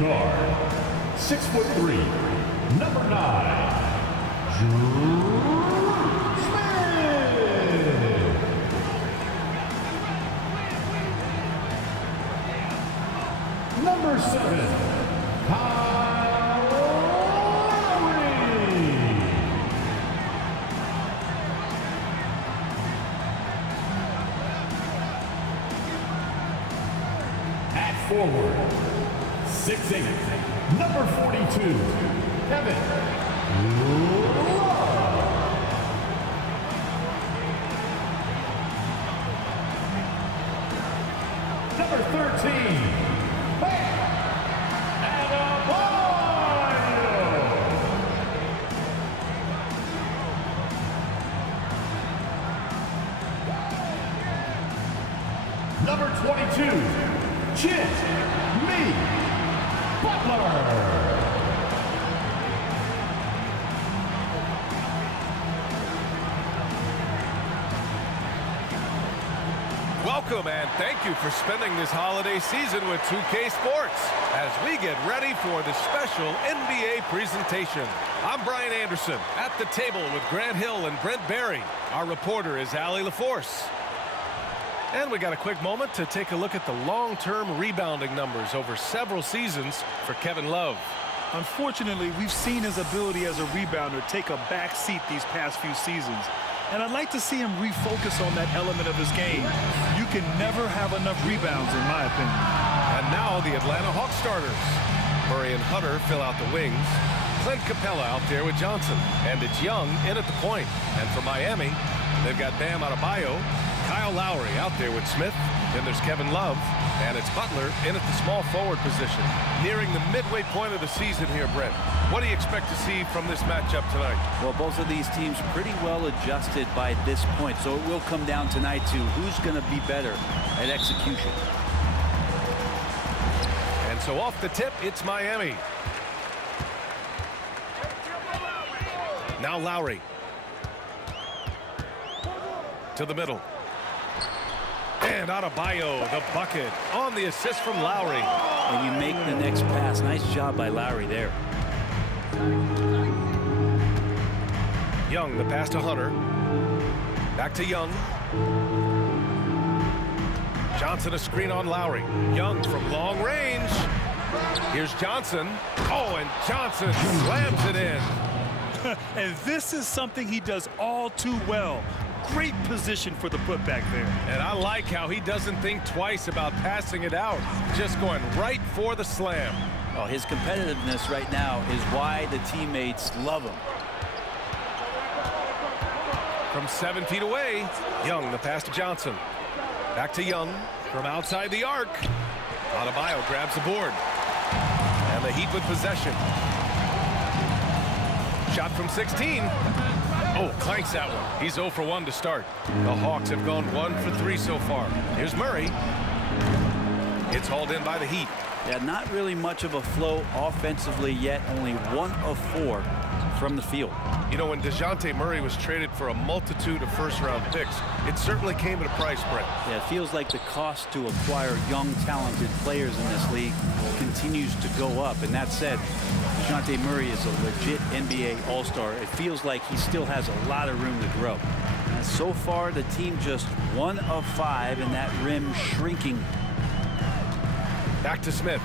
guard, 6'3", number 9, Drew Smith. Number 7, Kyle Lowry. At forward, 6'8", number 42, Kevin Love. Number 13, Bam Adebayo. Number 22, Jimmy Butler. Welcome and thank you for spending this holiday season with 2K Sports as we get ready for the special NBA presentation. I'm Brian Anderson at the table with Grant Hill and Brent Barry. Our reporter is Allie LaForce. And we got a quick moment to take a look at the long-term rebounding numbers over several seasons for Kevin Love. Unfortunately, we've seen his ability as a rebounder take a back seat these past few seasons. And I'd like to see him refocus on that element of his game. You can never have enough rebounds, in my opinion. And now the Atlanta Hawks starters. Murray and Hunter fill out the wings. Clint Capella out there with Johnson. And it's Young in at the point. And for Miami, they've got Bam Adebayo, Kyle Lowry out there with Smith. Then there's Kevin Love. And it's Butler in at the small forward position. Nearing the midway point of the season here, Brent. What do you expect to see from this matchup tonight? Well, both of these teams pretty well adjusted by this point, so it will come down tonight to who's going to be better at execution. And so off the tip, it's Miami. Now Lowry. To the middle. And Adebayo, the bucket, on the assist from Lowry. And you make the next pass. Nice job by Lowry there. Young, the pass to Hunter. Back to Young. Johnson, a screen on Lowry. Young from long range. Here's Johnson. Oh, and Johnson slams it in. And this is something he does all too well. Great position for the putback there. And I like how he doesn't think twice about passing it out. Just going right for the slam. Oh, his competitiveness right now is why the teammates love him. From 7 feet away, Young, the pass to Johnson. Back to Young from outside the arc. Adebayo grabs the board. And the Heat with possession. Shot from 16. Oh, clanks that one. He's 0 for 1 to start. The Hawks have gone 1 for 3 so far. Here's Murray. It's hauled in by the Heat. Yeah, not really much of a flow offensively yet. Only 1 of 4 from the field. You know, when DeJounte Murray was traded for a multitude of first-round picks, it certainly came at a price, Brent. Yeah, it feels like the cost to acquire young, talented players in this league continues to go up. And that said, DeJounte Murray is a legit NBA All-Star. It feels like he still has a lot of room to grow. And so far, the team just 1 of 5, and that rim shrinking. Back to Smith.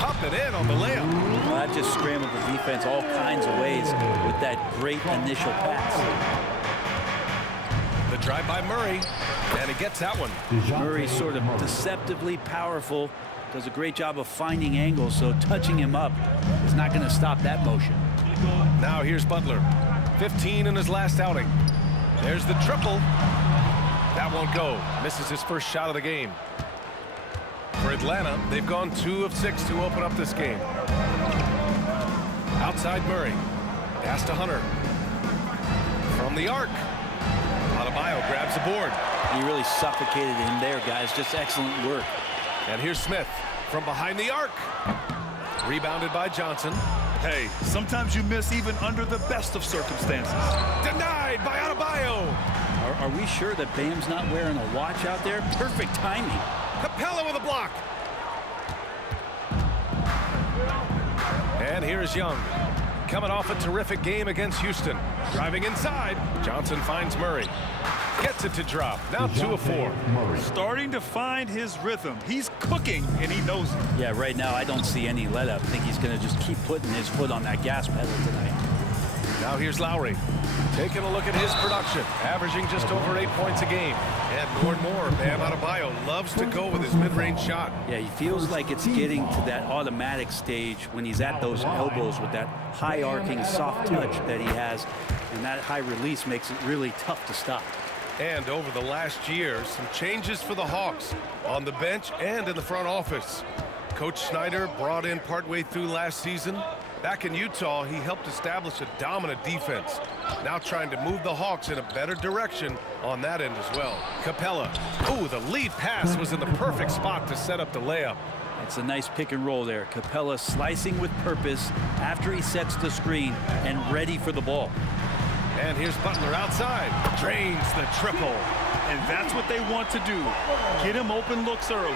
Up and in on the layup. Well, that just scrambled the defense all kinds of ways with that great initial pass. The drive by Murray, and he gets that one. Murray's sort of deceptively powerful. Does a great job of finding angles, so touching him up is not going to stop that motion. Now here's Butler. 15 in his last outing. There's the triple. That won't go. Misses his first shot of the game. For Atlanta, they've gone 2 of 6 to open up this game. Outside Murray. Pass to Hunter. From the arc. Adebayo grabs the board. He really suffocated him there, guys. Just excellent work. And here's Smith from behind the arc. Rebounded by Johnson. Hey, sometimes you miss even under the best of circumstances. Denied by Adebayo. Are we sure that Bam's not wearing a watch out there? Perfect timing. Capella with a block. And here's Young. Coming off a terrific game against Houston. Driving inside. Johnson finds Murray. Gets it to drop. Now 2 of 4. Starting to find his rhythm. He's cooking, and he knows it. Yeah, right now I don't see any let up. I think he's going to just keep putting his foot on that gas pedal tonight. Now here's Lowry. Taking a look at his production. Averaging just over 8 points a game. And more, Bam Adebayo loves to go with his mid-range shot. Yeah, he feels like it's getting to that automatic stage when he's at those elbows with that high arcing soft touch that he has. And that high release makes it really tough to stop. And over the last year, some changes for the Hawks on the bench and in the front office. Coach Snyder brought in partway through last season. Back in Utah, he helped establish a dominant defense. Now trying to move the Hawks in a better direction on that end as well. Capella. Ooh, the lead pass was in the perfect spot to set up the layup. It's a nice pick and roll there. Capella slicing with purpose after he sets the screen and ready for the ball. And here's Butler outside. Drains the triple. And that's what they want to do. Get him open looks early.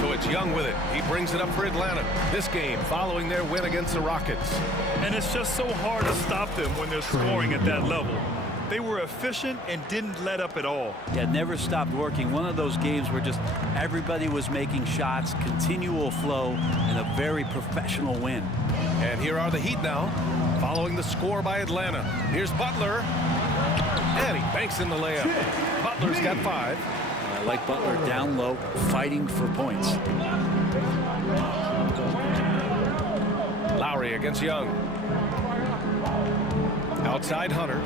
So it's Young with it. He brings it up for Atlanta. This game following their win against the Rockets. And it's just so hard to stop them when they're scoring at that level. They were efficient and didn't let up at all. Yeah, never stopped working. One of those games where just everybody was making shots, continual flow, and a very professional win. And here are the Heat now, following the score by Atlanta. Here's Butler. And he banks in the layup. Butler's got 5. I like Butler down low, fighting for points. Lowry against Young. Outside Hunter.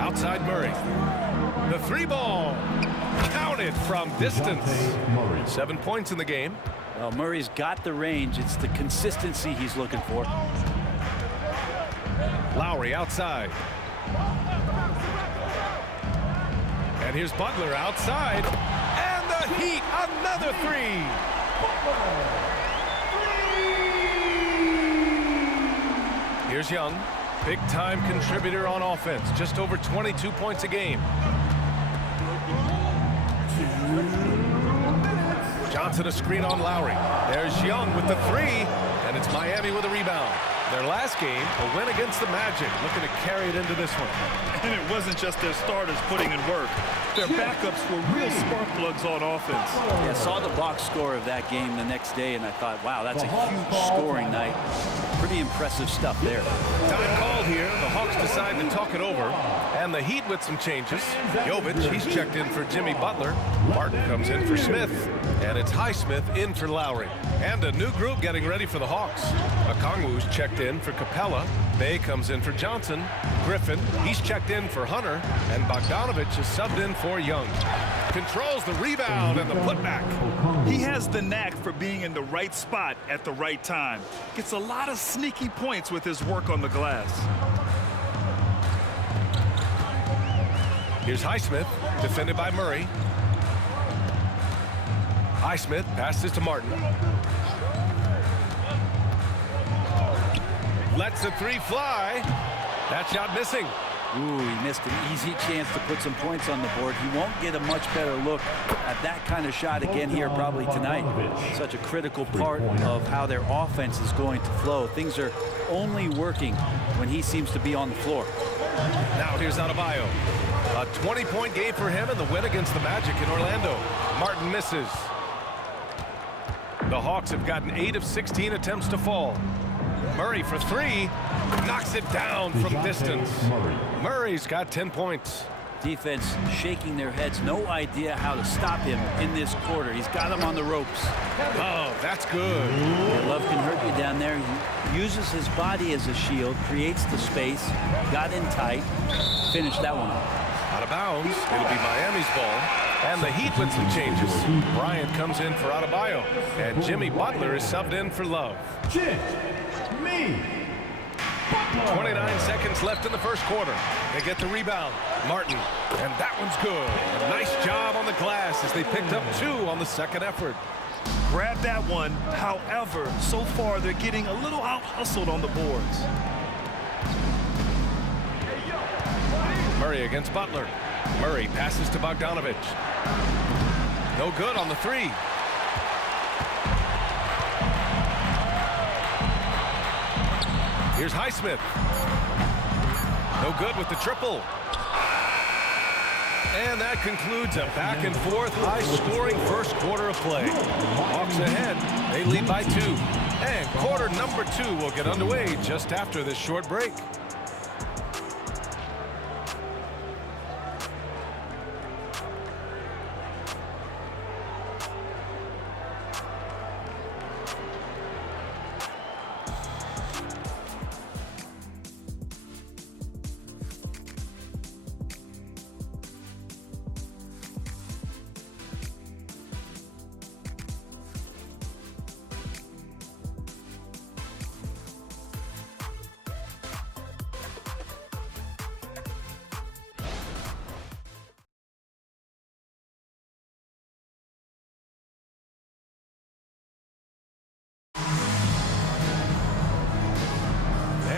Outside Murray. The 3-ball. Counted from distance. 7 points in the game. Well, Murray's got the range. It's the consistency he's looking for. Lowry outside. And here's Butler outside. And the Heat, another 3. Here's Young, big-time contributor on offense, just over 22 points a game. Johnson a screen on Lowry. There's Young with the 3, and it's Miami with a rebound. Their last game, a win against the Magic, looking to carry it into this one. And it wasn't just their starters putting in work. Their backups were real spark plugs on offense. Yeah, saw the box score of that game the next day, and I thought, wow, that's a huge scoring night. Pretty impressive stuff there. Time called here. The Hawks decide to talk it over. And the Heat with some changes. Jovic, he's checked in for Jimmy Butler. Martin comes in for Smith. And it's Highsmith in for Lowry. And a new group getting ready for the Hawks. Okongwu's checked in for Capella. Bay comes in for Johnson. Griffin, he's checked in for Hunter. And Bogdanovich is subbed in for Young. Controls the rebound and the putback. He has the knack for being in the right spot at the right time. Gets a lot of sneaky points with his work on the glass. Here's Highsmith, defended by Murray. Highsmith passes to Martin. Lets the 3 fly. That shot missing. Ooh, he missed an easy chance to put some points on the board. He won't get a much better look at that kind of shot again here probably tonight. Such a critical part of how their offense is going to flow. Things are only working when he seems to be on the floor. Now here's Adebayo. A 20-point game for him in the win against the Magic in Orlando. Martin misses. The Hawks have gotten 8 of 16 attempts to fall. Murray for 3. Knocks it down from distance. Murray's got 10 points. Defense shaking their heads. No idea how to stop him in this quarter. He's got him on the ropes. Oh, that's good. Yeah, Love can hurt you down there. He uses his body as a shield, creates the space, got in tight, finished that one up. Out of bounds. It'll be Miami's ball. And the Heat with some changes. Bryant comes in for Adebayo. And Jimmy Butler is subbed in for Love. 29 seconds left in the first quarter. They get the rebound. Martin. And that one's good. A nice job on the glass as they picked up 2 on the second effort. Grab that one. However, so far they're getting a little out-hustled on the boards. Murray against Butler. Murray passes to Bogdanovich. No good on the three. Here's Highsmith. No good with the triple. And that concludes a back-and-forth, high-scoring first quarter of play. Hawks ahead. They lead by 2. And quarter number 2 will get underway just after this short break.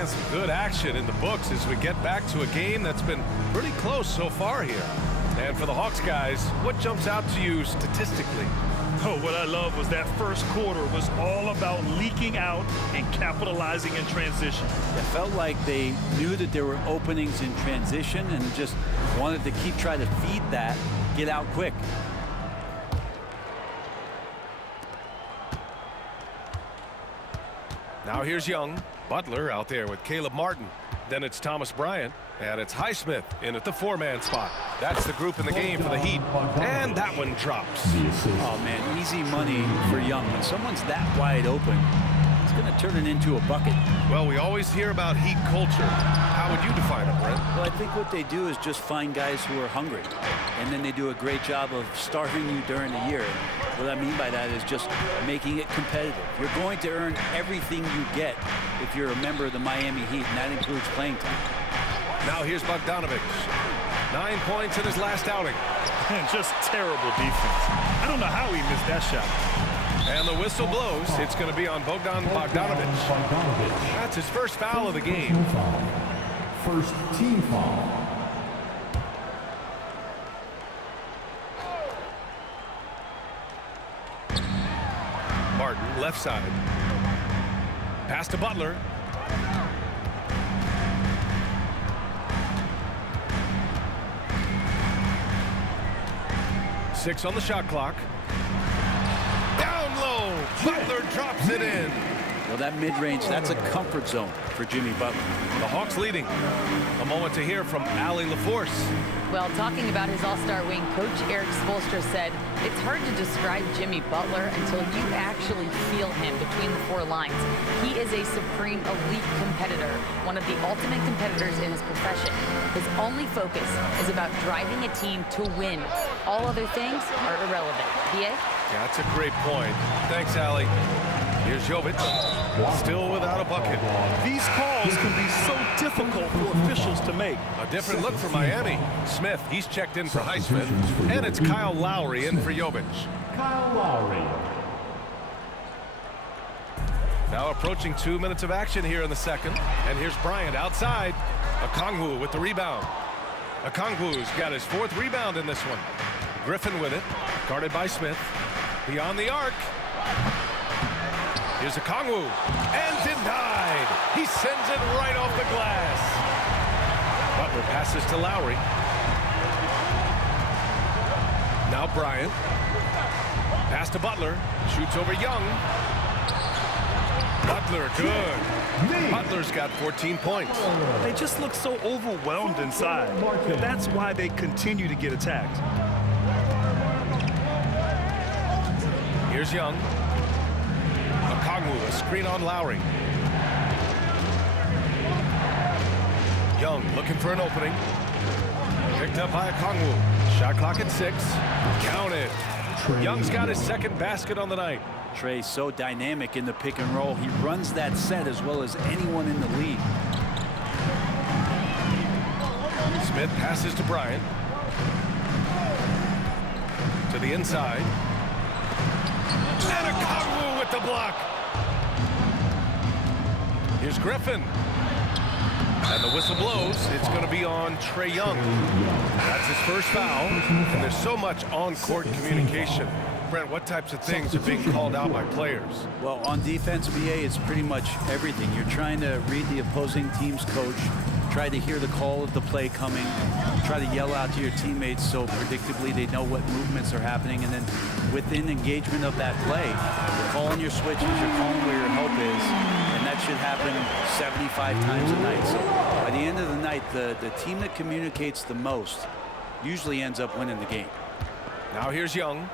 Some good action in the books as we get back to a game that's been pretty close so far here. And for the Hawks guys, what jumps out to you statistically? Oh, what I love was that first quarter was all about leaking out and capitalizing in transition. It felt like they knew that there were openings in transition and just wanted to keep trying to feed that, get out quick. Now here's Young. Butler out there with Caleb Martin. Then it's Thomas Bryant. And it's Highsmith in at the 4-man spot. That's the group in the game for the Heat. And that one drops. Oh, man, easy money for Young. When someone's that wide open, it's going to turn it into a bucket. Well, we always hear about Heat culture. How would you define it, Brent? Well, I think what they do is just find guys who are hungry. And then they do a great job of starving you during the year. What I mean by that is just making it competitive. You're going to earn everything you get if you're a member of the Miami Heat, and that includes playing time. Now here's Bogdanovic. 9 points in his last outing. And just terrible defense. I don't know how he missed that shot. And the whistle blows. It's going to be on Bogdan Bogdanovic. That's his first foul of the game. First team foul. Martin, left side. Pass to Butler. Six on the shot clock. Down low. Butler drops it in. Well, that mid-range, that's a comfort zone for Jimmy Butler. The Hawks leading. A moment to hear from Allie LaForce. Well, talking about his all-star wing, Coach Eric Spoelstra said, it's hard to describe Jimmy Butler until you actually feel him between the 4 lines. He is a supreme elite competitor, one of the ultimate competitors in his profession. His only focus is about driving a team to win. All other things are irrelevant. B.A.? Yeah, that's a great point. Thanks, Allie. Here's Jovic, still without a bucket. These calls can be so difficult for officials to make. A different look for Miami. Smith, he's checked in for Highsmith. And it's Kyle Lowry in for Jovic. Kyle Lowry. Now approaching 2 minutes of action here in the second. And here's Bryant outside. Okongwu with the rebound. Okongwu's got his 4th rebound in this one. Griffin with it, guarded by Smith. Beyond the arc. Here's Okongwu, and denied. He sends it right off the glass. Butler passes to Lowry. Now Bryant. Pass to Butler. Shoots over Young. Butler, good. Butler's got 14 points. They just look so overwhelmed inside. That's why they continue to get attacked. Here's Young. Okongwu, a screen on Lowry. Young looking for an opening. Picked up by Okongwu. Shot clock at 6. Count it. Young's got his 2nd basket on the night. Trey so dynamic in the pick and roll. He runs that set as well as anyone in the league. Smith passes to Bryant. To the inside. And Okongwu with the block. Here's Griffin. And the whistle blows. It's going to be on Trae Young. That's his first foul. And there's so much on-court communication. Brent, what types of things are being called out by players? Well, on defense, BA, it's pretty much everything. You're trying to read the opposing team's coach, try to hear the call of the play coming, try to yell out to your teammates so predictably they know what movements are happening, and then within engagement of that play, you're calling your switches, you're calling where your help is, and that should happen 75 times a night. So by the end of the night, the team that communicates the most usually ends up winning the game. Now here's Young.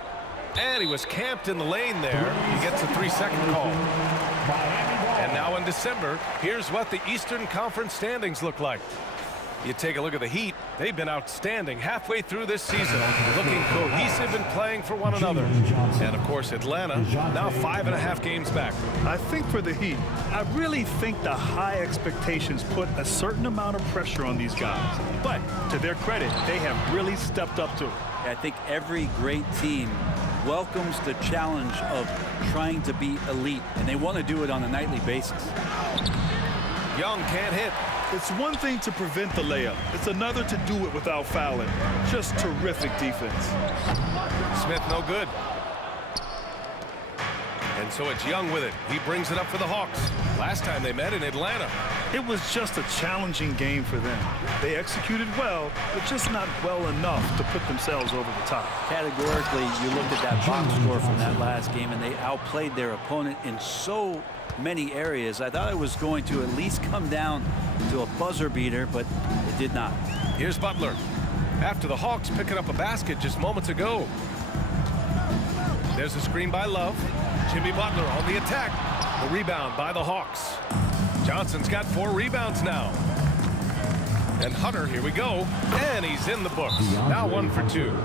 And he was camped in the lane there. He gets a 3-second call. And now in December, here's what the Eastern Conference standings look like. You take a look at the Heat. They've been outstanding halfway through this season, looking cohesive and playing for one another. And, of course, Atlanta, now 5.5 games back. I think for the Heat, I really think the high expectations put a certain amount of pressure on these guys. But to their credit, they have really stepped up to it. I think every great team welcomes the challenge of trying to be elite, and they want to do it on a nightly basis. Young can't hit. It's one thing to prevent the layup. It's another to do it without fouling. Just terrific defense. Smith no good. And so it's Young with it. He brings it up for the Hawks. Last time they met in Atlanta. It was just a challenging game for them. They executed well, but just not well enough to put themselves over the top. Categorically, you looked at that box score from that last game, and they outplayed their opponent in so many areas. I thought it was going to at least come down to a buzzer beater, but it did not. Here's Butler. After the Hawks picking up a basket just moments ago. There's a screen by Love. Jimmy Butler on the attack. The rebound by the Hawks. Johnson's got 4 rebounds now. And Hunter, here we go. And he's in the books. Now 1 for 2.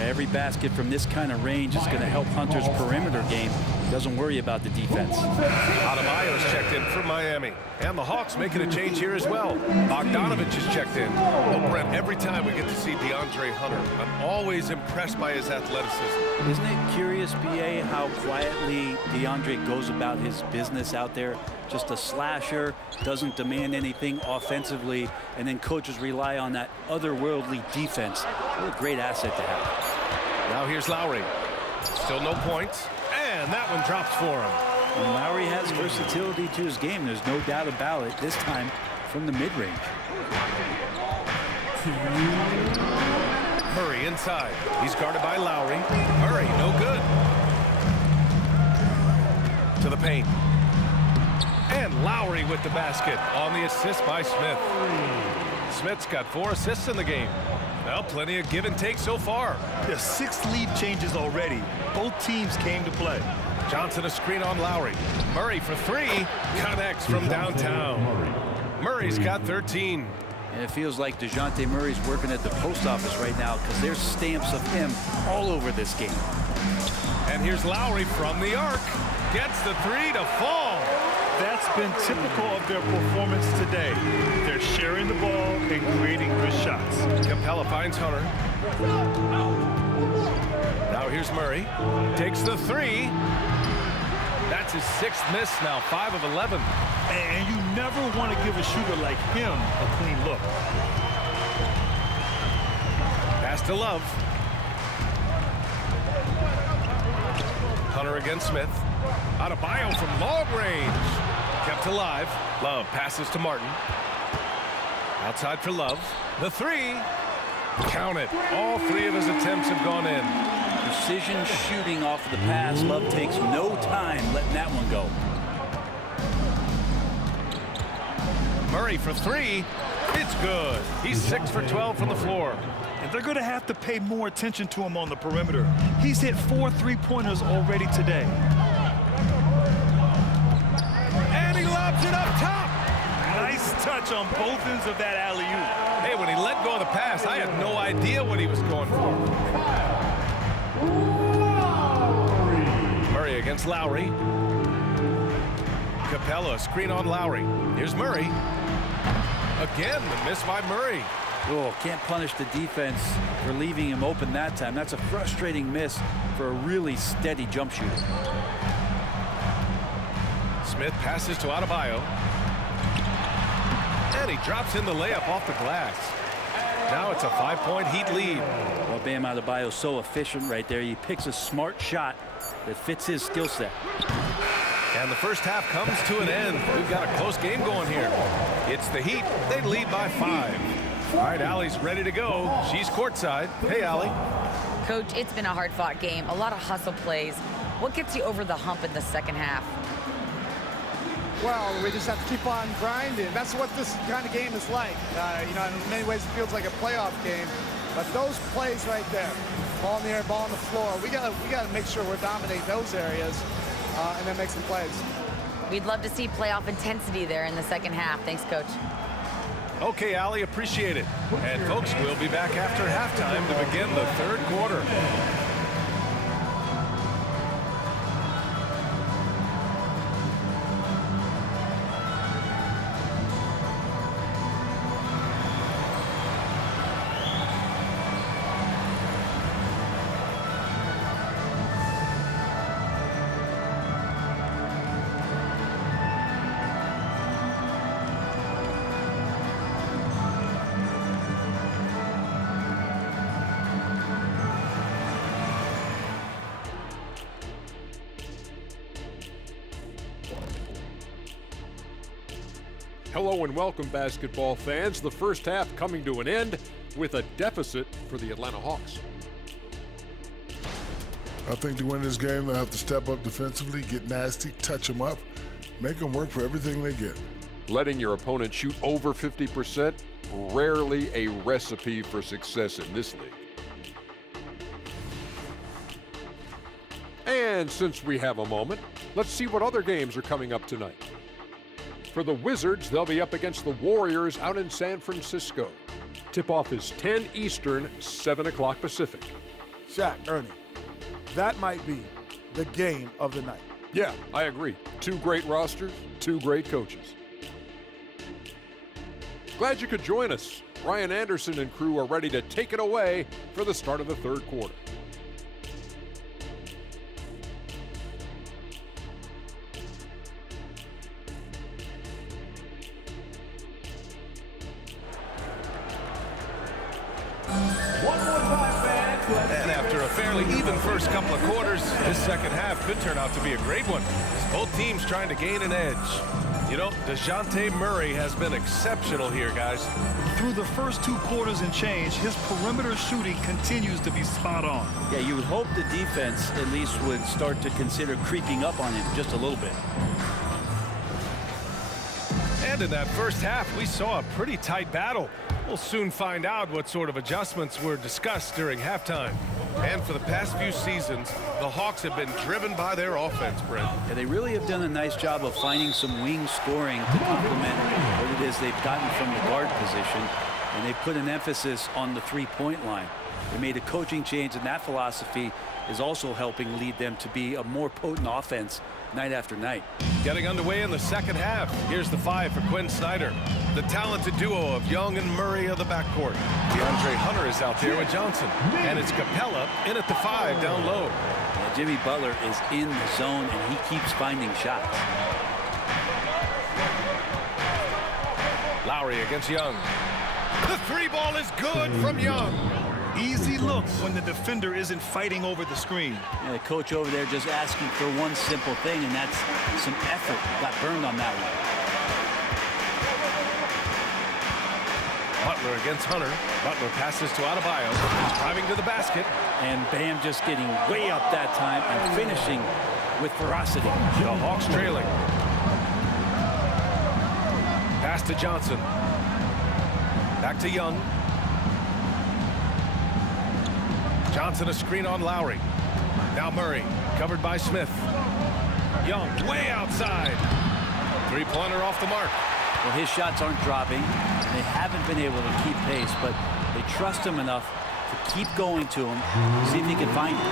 Every basket from this kind of range is going to help Hunter's perimeter game. Doesn't worry about the defense. Adebayo's checked in for Miami. And the Hawks making a change here as well. Bogdanovich is checked in. Well, Brent, every time we get to see DeAndre Hunter, I'm always impressed by his athleticism. Isn't it curious, BA, how quietly DeAndre goes about his business out there? Just a slasher, doesn't demand anything offensively, and then coaches rely on that otherworldly defense. What a great asset to have. Now here's Lowry. Still no points. And that one drops for him. And Lowry has versatility to his game. There's no doubt about it. This time from the mid-range. Murray inside. He's guarded by Lowry. Murray, no good. To the paint. And Lowry with the basket on the assist by Smith. Smith's got 4 assists in the game. Well, plenty of give and take so far. There's 6 lead changes already. Both teams came to play. Johnson a screen on Lowry. Murray for 3. Connects from downtown. Murray's got 13. And it feels like DeJounte Murray's working at the post office right now because there's stamps of him all over this game. And here's Lowry from the arc. Gets the 3 to fall. That's been typical of their performance today. They're sharing the ball and creating good shots. Capella finds Hunter. Now here's Murray. Takes the 3. That's his 6th miss now, 5 of 11. And you never want to give a shooter like him a clean look. Pass to Love. Hunter against Smith. Adebayo from long range. Kept alive. Love passes to Martin. Outside for Love. The 3. Count it. All 3 of his attempts have gone in. Precision shooting off the pass. Love takes no time letting that one go. Murray for 3. It's good. He's 6 for 12 from the floor. And they're going to have to pay more attention to him on the perimeter. He's hit 4 3-pointers already today. And he lobs it up top. Nice touch on both ends of that alley-oop. Hey, when he let go of the pass, I had no idea what he was going for. Murray against Lowry. Capella, screen on Lowry. Here's Murray. Again, the miss by Murray. Oh, can't punish the defense for leaving him open that time. That's a frustrating miss for a really steady jump shooter. Smith passes to Adebayo. And he drops in the layup off the glass. Now it's a 5-point Heat lead. Well, Bam Adebayo is so efficient right there. He picks a smart shot that fits his skill set. And the first half comes to an end. We've got a close game going here. It's the Heat. They lead by 5. All right, Allie's ready to go. She's courtside. Hey, Allie. Coach, it's been a hard-fought game, a lot of hustle plays. What gets you over the hump in the second half? Well, we just have to keep on grinding. That's what this kind of game is like. You know, in many ways it feels like a playoff game. But those plays right there, ball in the air, ball on the floor, we gotta make sure we're dominating those areas and then make some plays. We'd love to see playoff intensity there in the second half. Thanks, Coach. Okay, Allie, appreciate it. And folks, we'll be back after halftime to begin the third quarter. Hello and welcome, basketball fans. The first half coming to an end with a deficit for the Atlanta Hawks. I think to win this game, they'll have to step up defensively, get nasty, touch them up, make them work for everything they get. Letting your opponent shoot over 50%, rarely a recipe for success in this league. And since we have a moment, let's see what other games are coming up tonight. For the Wizards, they'll be up against the Warriors out in San Francisco. Tip-off is 10 Eastern, 7 o'clock Pacific. Shaq, Ernie, that might be the game of the night. Yeah, I agree. 2 great rosters, 2 great coaches. Glad you could join us. Brian Anderson and crew are ready to take it away for the start of the third quarter. And after a fairly even first couple of quarters, this second half could turn out to be a great one, as both teams trying to gain an edge. You know, DeJounte Murray has been exceptional here, guys. Through the first 2 quarters and change, his perimeter shooting continues to be spot on. Yeah, you would hope the defense at least would start to consider creeping up on him just a little bit. And in that first half, we saw a pretty tight battle. We'll soon find out what sort of adjustments were discussed during halftime. And for the past few seasons, the Hawks have been driven by their offense, Brent. Yeah, they really have done a nice job of finding some wing scoring to complement what it is they've gotten from the guard position, and they put an emphasis on the three-point line. They made a coaching change, and that philosophy is also helping lead them to be a more potent offense night after night. Getting underway in the second half. Here's the 5 for Quinn Snyder. The talented duo of Young and Murray of the backcourt. DeAndre Hunter is out there with Johnson. And it's Capella in at the 5 down low. Yeah, Jimmy Butler is in the zone, and he keeps finding shots. Lowry against Young. The 3 ball is good from Young. Easy look when the defender isn't fighting over the screen. Yeah, the coach over there just asking for one simple thing, and that's some effort. Got burned on that one. Butler against Hunter. Butler passes to Adebayo. Driving to the basket. And Bam just getting way up that time and finishing with ferocity. The Hawks trailing. Pass to Johnson. Back to Young. Johnson a screen on Lowry. Now Murray, covered by Smith. Young, way outside. 3-pointer off the mark. Well, his shots aren't dropping. They haven't been able to keep pace, but they trust him enough to keep going to him, see if he can find it.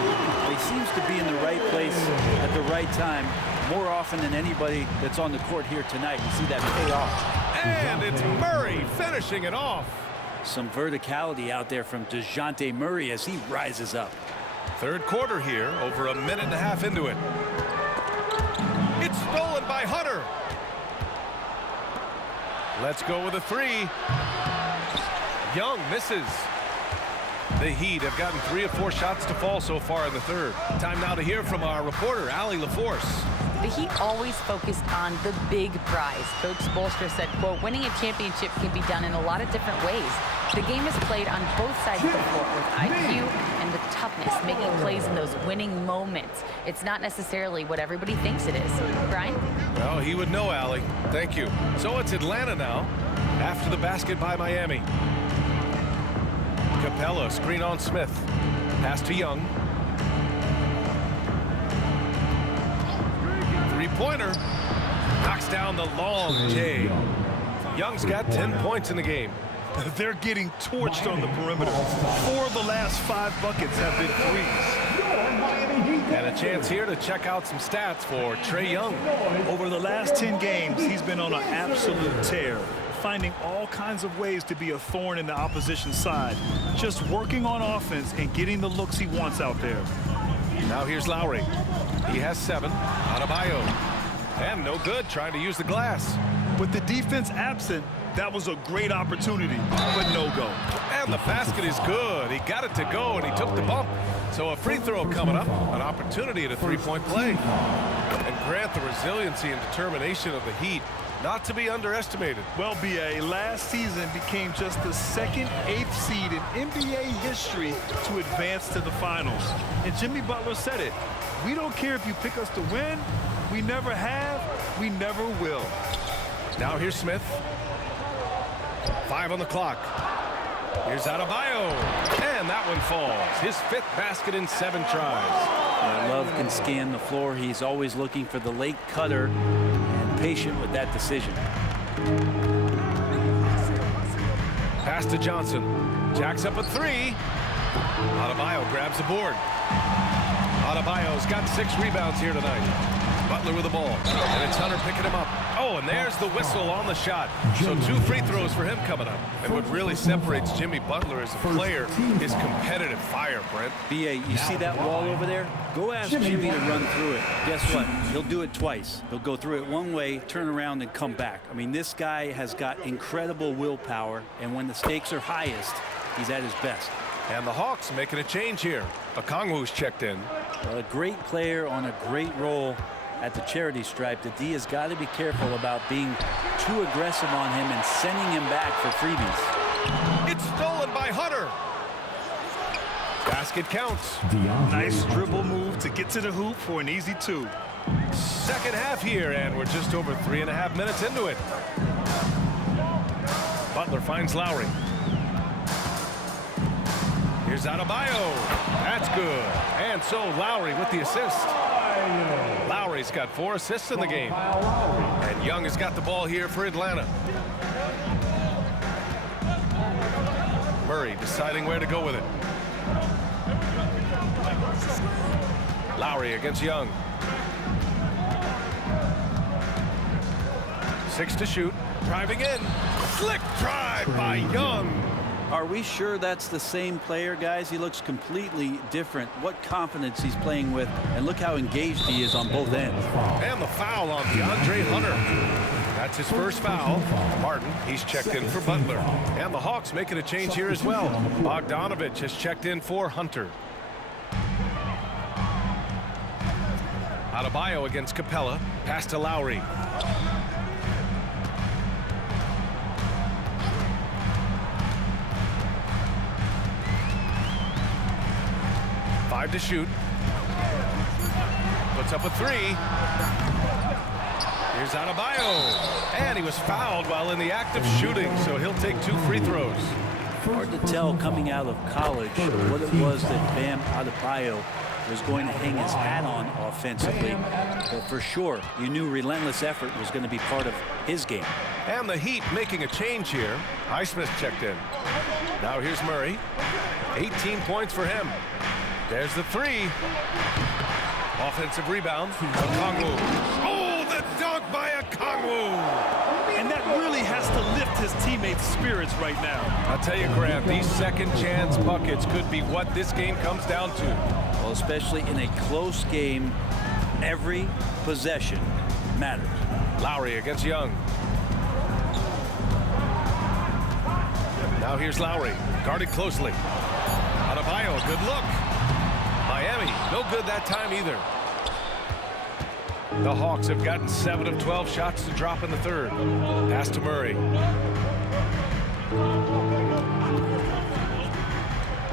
He seems to be in the right place at the right time more often than anybody that's on the court here tonight. You see that pay off. And it's Murray finishing it off. Some verticality out there from DeJounte Murray as he rises up. Third quarter here, over a minute and a half into it. It's stolen by Hunter. Let's go with a three. Young misses. The Heat have gotten 3 of 4 shots to fall so far in the third. Time now to hear from our reporter, Allie LaForce. The Heat always focused on the big prize. Coach Spoelstra said, quote, winning a championship can be done in a lot of different ways. The game is played on both sides of the floor with IQ and with toughness, making plays in those winning moments. It's not necessarily what everybody thinks it is. Brian? Well, he would know, Allie. Thank you. So it's Atlanta now, after the basket by Miami. Capella, screen on Smith. Pass to Young. Three-pointer. Knocks down the long J. Young's got 10 points in the game. They're getting torched on the perimeter. 4 of the last 5 buckets have been threes. And a chance here to check out some stats for Trae Young. Over the last 10 games, he's been on an absolute tear, finding all kinds of ways to be a thorn in the opposition side, just working on offense and getting the looks he wants out there. Now here's Lowry. He has 7. Adebayo. And no good, trying to use the glass. With the defense absent, that was a great opportunity, but no go. And the basket is good. He got it to go, and he took the bump. So a free throw coming up, an opportunity at a three-point play. And Grant, the resiliency and determination of the Heat, not to be underestimated. Well, B.A., last season became just the second 8th seed in NBA history to advance to the finals. And Jimmy Butler said it. We don't care if you pick us to win. We never have. We never will. Now here's Smith. 5 on the clock. Here's Adebayo. And that one falls. His 5th basket in 7 tries. Love can scan the floor. He's always looking for the late cutter and patient with that decision. Pass to Johnson. Jacks up a 3. Adebayo grabs the board. Adebayo's got 6 rebounds here tonight. Butler with the ball. And it's Hunter picking him up. Oh, and there's the whistle on the shot. So 2 free throws for him coming up. And what really separates Jimmy Butler as a player is competitive fire, Brent. B.A., you see that wall over there? Go ask Jimmy to run through it. Guess what? He'll do it twice. He'll go through it one way, turn around, and come back. I mean, this guy has got incredible willpower, and when the stakes are highest, he's at his best. And the Hawks making a change here. Okongwu's checked in. Well, a great player on a great role at the charity stripe. The D has got to be careful about being too aggressive on him and sending him back for freebies. It's stolen by Hunter. Basket counts. Nice dribble move to get to the hoop for an easy 2. Second half here, and we're just over 3.5 minutes into it. Butler finds Lowry. Here's Adebayo. That's good. And so Lowry with the assist. Lowry's got 4 assists in the game. And Young has got the ball here for Atlanta. Murray deciding where to go with it. Lowry against Young. 6 to shoot. Driving in. Slick drive by Young. Are we sure that's the same player, guys? He looks completely different. What confidence he's playing with, and look how engaged he is on both ends. And the foul on DeAndre Hunter. That's his first foul. Martin, he's checked in for Butler. And the Hawks making a change here as well. Bogdanovich has checked in for Hunter. Adebayo against Capella. Pass to Lowry. To shoot. Puts up a 3. Here's Adebayo. And he was fouled while in the act of shooting, so he'll take 2 free throws. Hard to tell coming out of college what it was that Bam Adebayo was going to hang his hat on offensively. But for sure, you knew relentless effort was going to be part of his game. And the Heat making a change here. Highsmith checked in. Now here's Murray. 18 points for him. There's the 3. Offensive rebound. Okongwu. Oh, the dunk by Okongwu. And that really has to lift his teammates' spirits right now. I'll tell you, Graham, these second chance buckets could be what this game comes down to. Well, especially in a close game, every possession matters. Lowry against Young. Now here's Lowry, guarded closely. Adebayo, good look. Miami, no good that time either. The Hawks have gotten 7 of 12 shots to drop in the third. Pass to Murray.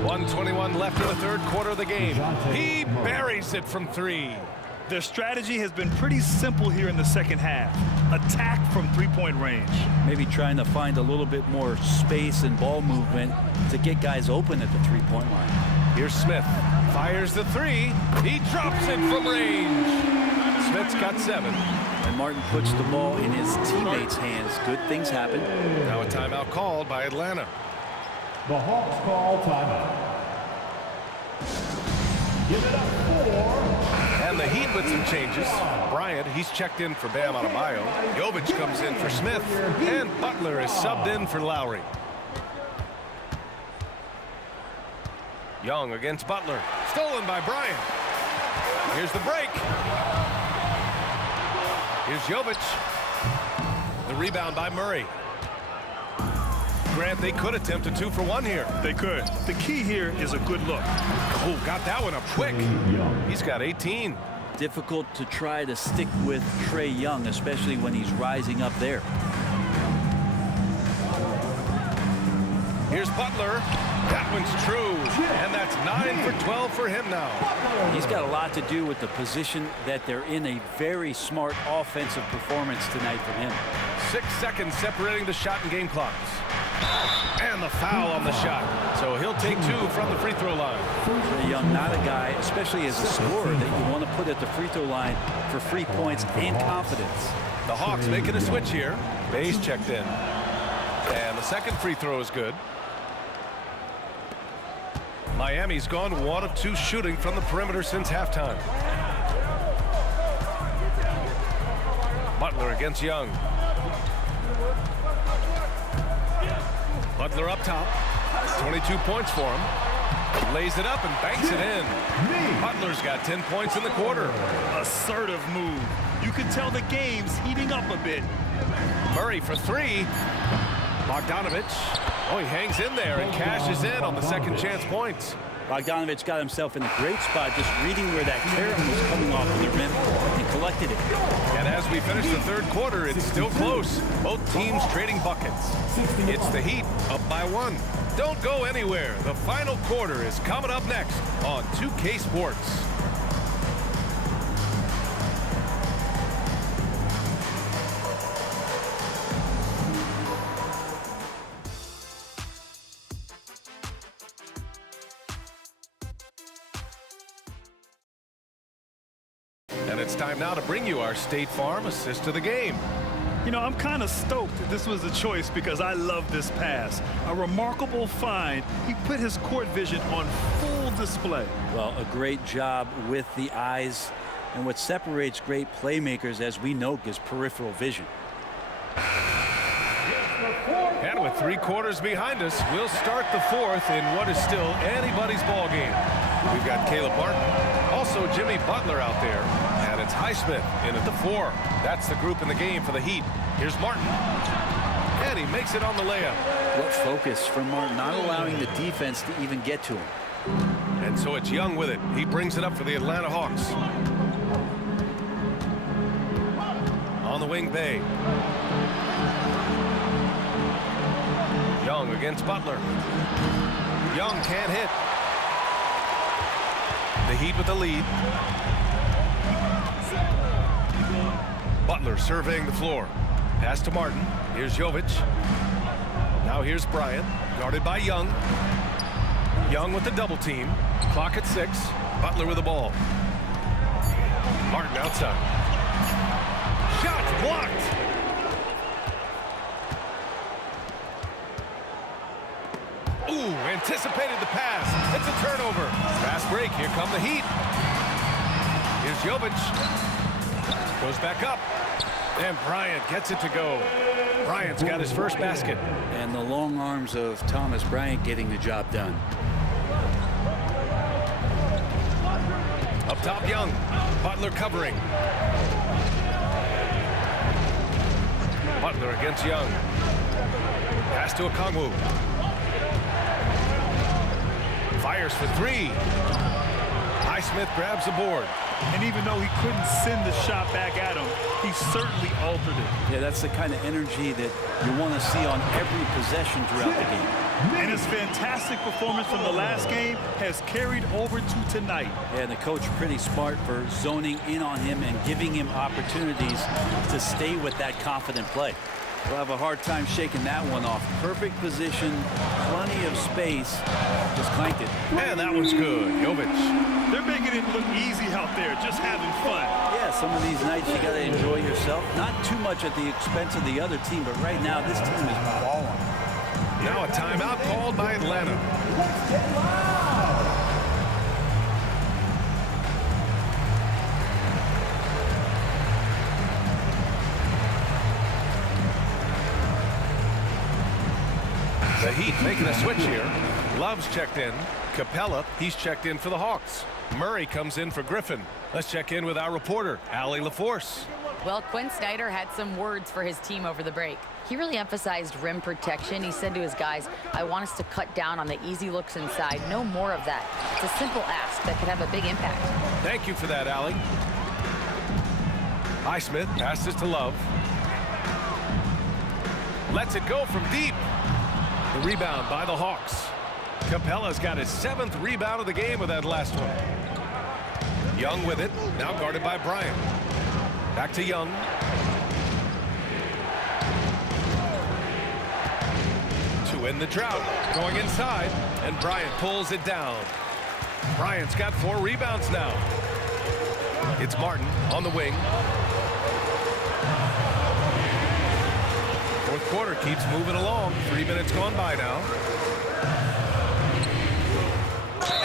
1:21 left in the third quarter of the game. He buries it from 3. Their strategy has been pretty simple here in the second half. Attack from three-point range. Maybe trying to find a little bit more space and ball movement to get guys open at the three-point line. Here's Smith. Fires the 3. He drops it from range. Smith's got 7. And Martin puts the ball in his teammates' hands. Good things happen. Now a timeout called by Atlanta. The Hawks call timeout. Give it up for... And the Heat with some changes. Bryant, he's checked in for Bam Adebayo. Jovic comes in for Smith. And Butler is subbed in for Lowry. Young against Butler. Stolen by Bryant. Here's the break. Here's Jovic. The rebound by Murray. Grant, they could attempt a 2-for-1 here. They could. The key here is a good look. Oh, got that one up quick. He's got 18. Difficult to try to stick with Trae Young, especially when he's rising up there. Here's Butler. That one's true. And that's 9 for 12 for him now. He's got a lot to do with the position that they're in. A very smart offensive performance tonight from him. 6 seconds separating the shot and game clocks. And the foul on the shot. So he'll take 2 from the free throw line. Trae Young, not a guy, especially as a scorer, that you want to put at the free throw line for free points and confidence. The Hawks making a switch here. Bayes checked in. And the second free throw is good. Miami's gone 1 of 2 shooting from the perimeter since halftime. Butler against Young. Butler up top. 22 points for him. Lays it up and banks it in. Butler's got 10 points in the quarter. Assertive move. You can tell the game's heating up a bit. Murray for 3. Bogdanovic. Oh, he hangs in there and cashes in on the second chance points. Bogdanovic got himself in a great spot, just reading where that carom was coming off of the rim and collected it. And as we finish the third quarter, it's still close. Both teams trading buckets. It's the Heat up by 1. Don't go anywhere. The final quarter is coming up next on 2K Sports. And it's time now to bring you our State Farm assist of the game. You know, I'm kind of stoked that this was a choice because I love this pass. A remarkable find. He put his court vision on full display. Well, a great job with the eyes. And what separates great playmakers, as we know, is peripheral vision. And with 3 quarters behind us, we'll start the fourth in what is still anybody's ball game. We've got Caleb Martin, also Jimmy Butler out there, and it's Highsmith in at the 4. That's the group in the game for the Heat. Here's Martin, and he makes it on the layup. What focus from Martin, not allowing the defense to even get to him. And so it's Young with it. He brings it up for the Atlanta Hawks. On the wing, Bay. Young against Butler. Young can't hit. The Heat with the lead. Butler surveying the floor. Pass to Martin. Here's Jovic. Now here's Bryant, guarded by Young. Young with the double team. Clock at 6. Butler with the ball. Martin outside. Shot blocked. Ooh, anticipated the pass. It's a turnover. Fast break. Here come the Heat. Here's Jovic. Goes back up. And Bryant gets it to go. Bryant's got his first basket. And the long arms of Thomas Bryant getting the job done. Up top, Young. Butler covering. Butler against Young. Pass to Okongwu. Fires for three. Highsmith grabs the board. And even though he couldn't send the shot back at him, he certainly altered it. Yeah, that's the kind of energy that you want to see on every possession throughout the game. And his fantastic performance from the last game has carried over to tonight. Yeah, and the coach pretty smart for zoning in on him and giving him opportunities to stay with that confident play. We'll have a hard time shaking that one off. Perfect position, plenty of space. Just clanked it. And that one's good. Jovic. They're making it look easy out there, just having fun. Yeah, some of these nights you got to enjoy yourself. Not too much at the expense of the other team, but right now this team is balling. Now a timeout called by Atlanta. The Heat making a switch here. Love's checked in. Capella, he's checked in for the Hawks. Murray comes in for Griffin. Let's check in with our reporter, Allie LaForce. Well, Quinn Snyder had some words for his team over the break. He really emphasized rim protection. He said to his guys, I want us to cut down on the easy looks inside. No more of that. It's a simple ask that could have a big impact. Thank you for that, Allie. Highsmith passes to Love. Lets it go from deep. The rebound by the Hawks. Capella's got his 7th rebound of the game with that last one. Young with it, now guarded by Bryant. Back to Young. To end the drought, going inside, and Bryant pulls it down. Bryant's got 4 rebounds now. It's Martin on the wing. Fourth quarter keeps moving along. 3 minutes gone by now.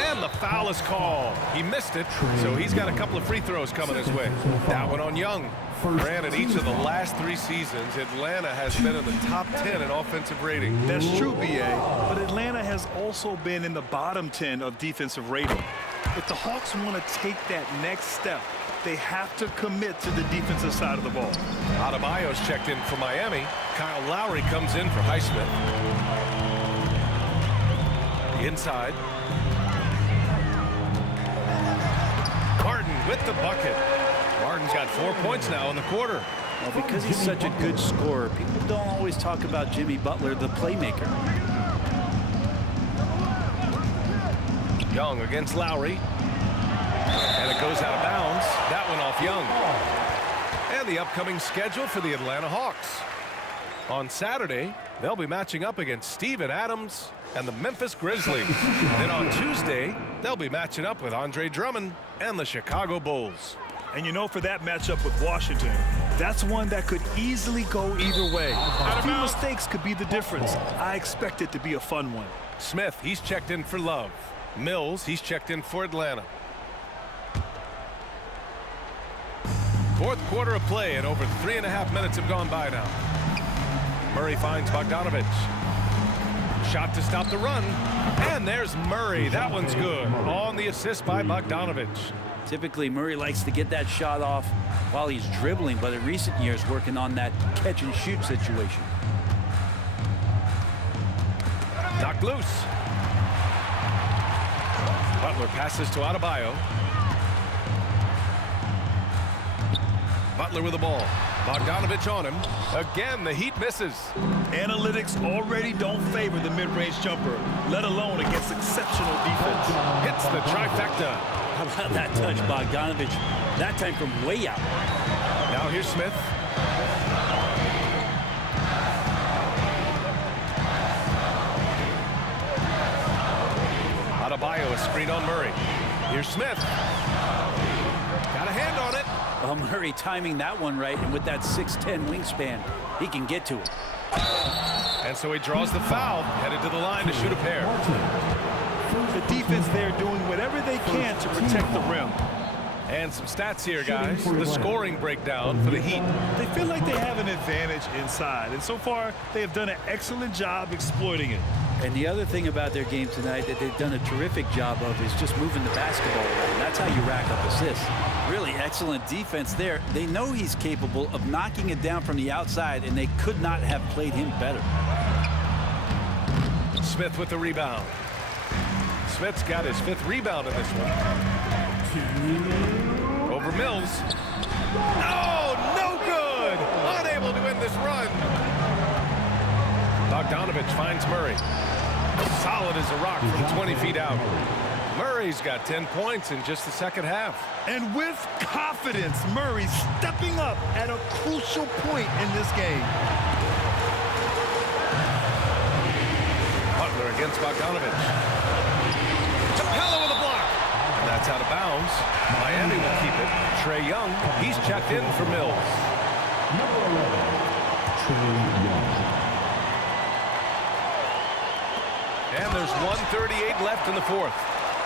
And the foul is called. He missed it, so he's got a couple of free throws coming his way. That one on Young. Granted, each of the last 3 seasons, Atlanta has been in the top 10 in offensive rating. That's true, B.A., but Atlanta has also been in the bottom 10 of defensive rating. If the Hawks want to take that next step, they have to commit to the defensive side of the ball. Adebayo's checked in for Miami. Kyle Lowry comes in for Highsmith. Inside. Martin with the bucket. Martin's got 4 points now in the quarter. Well, because he's such a good scorer, people don't always talk about Jimmy Butler, the playmaker. Young against Lowry. And it goes out of bounds. That one off Young. And the upcoming schedule for the Atlanta Hawks. On Saturday, they'll be matching up against Steven Adams and the Memphis Grizzlies. Then on Tuesday, they'll be matching up with Andre Drummond and the Chicago Bulls. And you know, for that matchup with Washington, that's one that could easily go either way. A few mistakes could be the difference. I expect it to be a fun one. Smith, he's checked in for Love. Mills, he's checked in for Atlanta. Fourth quarter of play, and over 3.5 minutes have gone by now. Murray finds Bogdanovich. Shot to stop the run. And there's Murray. That one's good. On the assist by Bogdanovich. Typically, Murray likes to get that shot off while he's dribbling, but in recent years, working on that catch-and-shoot situation. Knocked loose. Butler passes to Adebayo. Butler with the ball. Bogdanovich on him. Again, the Heat misses. Analytics already don't favor the mid-range jumper, let alone against exceptional defense. Hits the trifecta. How about that touch, Bogdanovich? That time from way out. Now here's Smith. Adebayo, a screen on Murray. Here's Smith. Got a hand on it. Well, Murray timing that one right, and with that 6'10" wingspan, he can get to it. And so he draws the foul, headed to the line to shoot a pair. The defense there doing whatever they can to protect the rim. And some stats here, guys. The scoring breakdown for the Heat. They feel like they have an advantage inside, and so far they have done an excellent job exploiting it. And the other thing about their game tonight that they've done a terrific job of is just moving the basketball around. That's how you rack up assists. Really excellent defense there. They know he's capable of knocking it down from the outside, and they could not have played him better. Smith with the rebound. Smith's got his 5th rebound in this one. Over Mills. Oh, no good! Unable to win this run. Bogdanovich finds Murray. Solid as a rock from 20 feet out. Murray's got 10 points in just the second half. And with confidence, Murray stepping up at a crucial point in this game. Butler against Bogdanovich. Capella with a block. And that's out of bounds. Miami will keep it. Trae Young, he's checked in for Mills. Number 11, Trae Young. And there's 1:38 left in the 4th.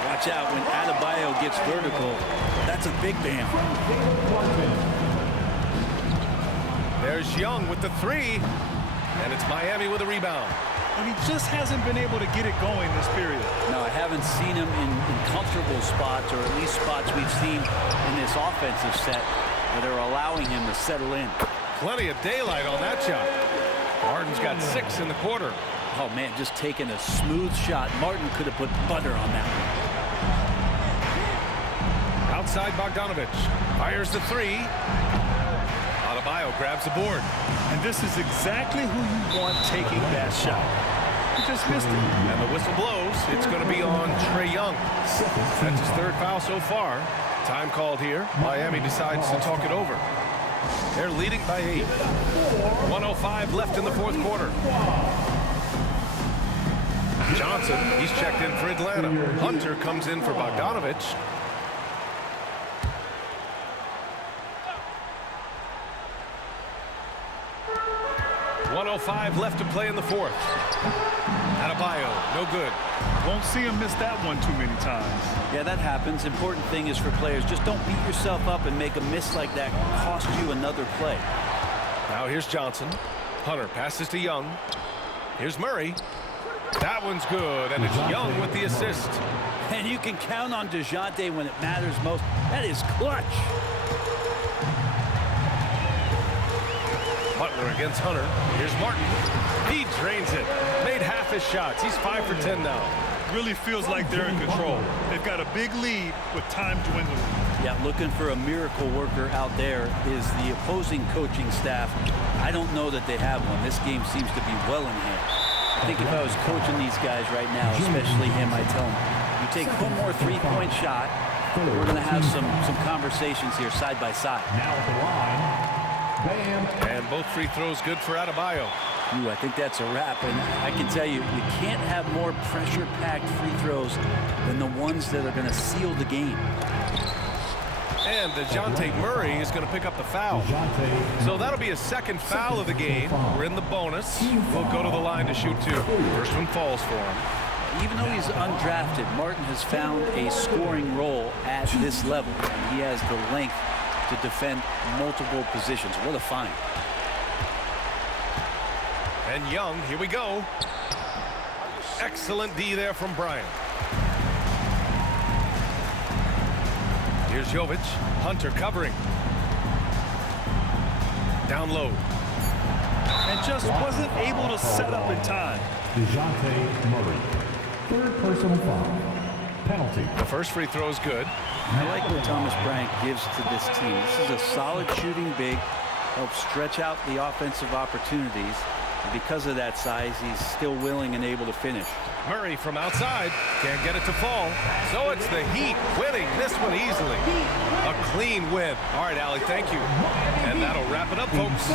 Watch out when Adebayo gets vertical. That's a big bam. There's Young with the 3. And it's Miami with a rebound. And he just hasn't been able to get it going this period. No, I haven't seen him in comfortable spots, or at least spots we've seen in this offensive set that are allowing him to settle in. Plenty of daylight on that shot. Martin's got 6 in the quarter. Oh, man, just taking a smooth shot. Martin could have put butter on that one. Outside Bogdanovich. Fires the 3. Adebayo grabs the board. And this is exactly who you want taking that shot. He just missed it. And the whistle blows. It's going to be on Trae Young. That's his 3rd foul so far. Time called here. Miami decides to talk it over. They're leading by 8. 1:05 left in the 4th quarter. Johnson, he's checked in for Atlanta. Hunter comes in for Bogdanovich. .105 left to play in the 4th. Adebayo, no good. Won't see him miss that one too many times. Yeah, that happens. Important thing is for players, just don't beat yourself up and make a miss like that cost you another play. Now here's Johnson. Hunter passes to Young. Here's Murray. That one's good, and it's Young with the assist. And you can count on DeJounte when it matters most. That is clutch. Butler against Hunter. Here's Martin. He drains it. Made half his shots. He's 5 for 10 now. Really feels like they're in control. They've got a big lead with time dwindling. Yeah, looking for a miracle worker out there is the opposing coaching staff. I don't know that they have one. This game seems to be well in hand. I think if I was coaching these guys right now, especially him, I'd tell him, you take one more 3-point shot, we're going to have some conversations here side by side. Now at the line, Bam. And both free throws good for Adebayo. Ooh, I think that's a wrap. And I can tell you, you can't have more pressure-packed free throws than the ones that are going to seal the game. And DeJounte Murray is going to pick up the foul. So that'll be a 2nd foul of the game. We're in the bonus. We'll go to the line to shoot 2. First one falls for him. Even though he's undrafted, Martin has found a scoring role at this level. And he has the length to defend multiple positions. What a find. And Young, here we go. Excellent D there from Bryant. Here's Jovic. Hunter covering. Down low. And just wasn't able to set up in time. DeJounte Murray. 3rd personal foul. Penalty. The first free throw is good. I like what Thomas Bryant gives to this team. This is a solid shooting big, helps stretch out the offensive opportunities. And because of that size, he's still willing and able to finish. Murray from outside. Can't get it to fall. So it's the Heat winning this one easily. A clean win. All right, Allie, thank you. And that'll wrap it up, folks.